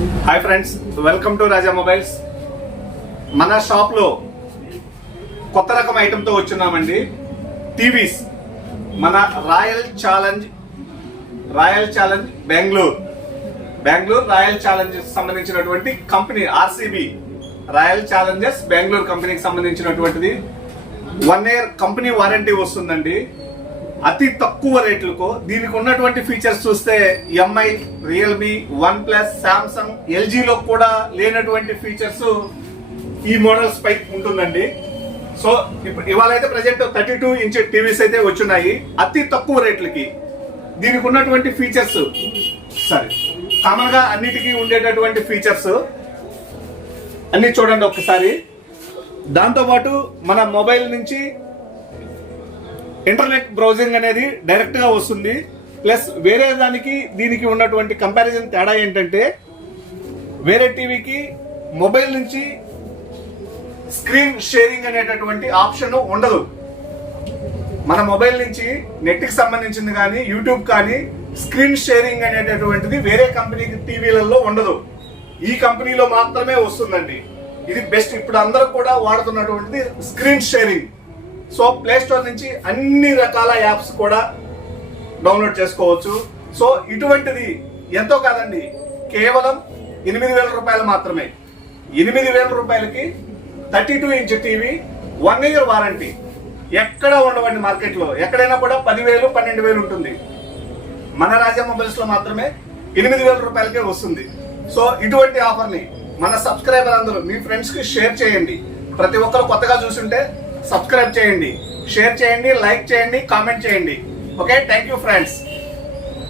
Hi friends, welcome to Raja mobiles. మన shop లో కొత్త రకం ఐటమ్ తో వచ్చున్నామండి. టీవీస్ మన royal challenge Bengaluru royal challenge సంబంధించినటువంటి company RCB royal challengers Bengaluru కంపెనీకి సంబంధించినటువంటిది. 1 year కంపెనీ వారంటీ వస్తుందండి. అతి తక్కువ రేట్లకు దీనికి ఉన్నటువంటి ఫీచర్స్ చూస్తే ఎంఐ, రియల్మీ, OnePlus, శాంసంగ్, ఎల్జీలో కూడా లేనటువంటి ఫీచర్స్ ఈ మోడల్స్ పై ఉంటుందండి. సో ఇప్పుడు ఇవాళ అయితే ప్రజెంట్ 32 inch టీవీస్ అయితే వచ్చున్నాయి అతి తక్కువ రేట్లకి. దీనికి ఉన్నటువంటి ఫీచర్స్ కామన్ గా అన్నిటికీ ఉండేటటువంటి ఫీచర్స్ అన్ని చూడండి ఒకసారి. దాంతోపాటు మన మొబైల్ నుంచి ఇంటర్నెట్ బ్రౌజింగ్ అనేది డైరెక్ట్ గా వస్తుంది. ప్లస్ వేరే దానికి దీనికి ఉన్నటువంటి కంపారిజన్ తేడా ఏంటంటే, వేరే టీవీకి మొబైల్ నుంచి స్క్రీన్ షేరింగ్ అనేటటువంటి ఆప్షన్ ఉండదు. మన మొబైల్ నుంచి నెట్ కి సంబంధించింది కానీ యూట్యూబ్ కానీ స్క్రీన్ షేరింగ్ అనేటటువంటిది వేరే కంపెనీ టీవీలలో ఉండదు. ఈ కంపెనీలో మాత్రమే వస్తుందండి. ఇది బెస్ట్. ఇప్పుడు అందరూ కూడా వాడుతున్నటువంటిది screen sharing. So play store నుంచి అన్ని రకాల యాప్స్ కూడా డౌన్లోడ్ చేసుకోవచ్చు. సో ఇటువంటిది ఎంతో కాదండి, కేవలం 8,000 రూపాయలు మాత్రమే. 8,000 రూపాయలకి 32 inch టీవీ, 1 year వారంటీ. ఎక్కడ ఉండవండి మార్కెట్లో. ఎక్కడైనా కూడా 10,000, 12,000 ఉంటుంది. మన రాజా మొబైల్స్ లో మాత్రమే 8,000 రూపాయలకే వస్తుంది. సో ఇటువంటి ఆఫర్ని మన సబ్స్క్రైబర్ అందరూ మీ ఫ్రెండ్స్ కి షేర్ చేయండి. ప్రతి ఒక్కరు కొత్తగా చూస్తుంటే సబ్స్క్రైబ్ చేయండి, షేర్ చేయండి, లైక్ చేయండి, కామెంట్ చేయండి. Okay, thank you friends.